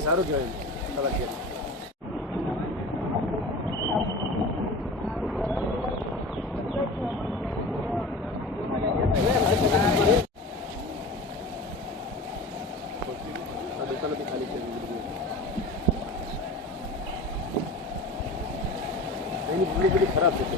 સારું કહેવાય ખરાબ છે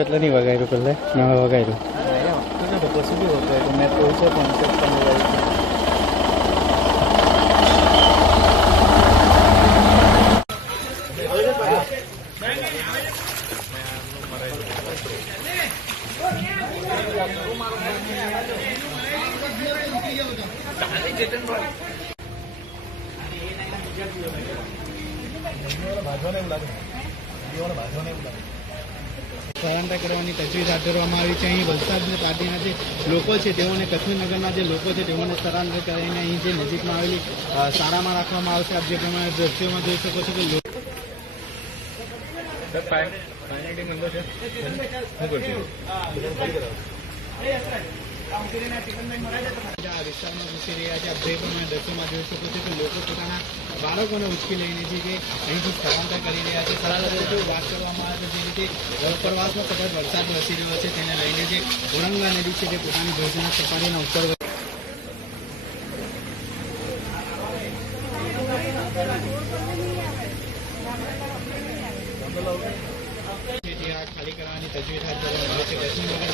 એટલે નહીં વગાડ્યું પહેલે ના વગાડ્યું પછી બી હોતો મેં તો છે સ્થળાંતર કરવાની તજવીજ હાથ ધરવામાં આવી છે. અહીં વલસાડ પાર્ટીના જે લોકો છે તેઓને કશ્મીરનગરના જે લોકો છે તેઓને સ્થળાંતર કરીને અહીં જે નજીકમાં આવેલી શાળામાં રાખવામાં આવશે. આપ જે પ્રમાણે દ્રશ્યોમાં જોઈ શકો છો કે આ વિસ્તારમાં ઘૂસી રહ્યા છે. આપ જે પ્રમાણે દ્રશ્યોમાં જોઈ શકો છો કે લોકો પોતાના બાળકોને ઉચકી લઈને જે કે અહીંથી સ્થળાંતર કરી રહ્યા છે. જો વાત કરવામાં આવે તો જે રીતે ઉપરવાસમાં સતત વરસાદ વરસી રહ્યો છે તેને લઈને જે ઓરંગા નદી છે તે પોતાની ભોજનના સપાટીના ઉપર ખાલી કરવાની તજવીજ હાથ ધરવામાં આવે છે.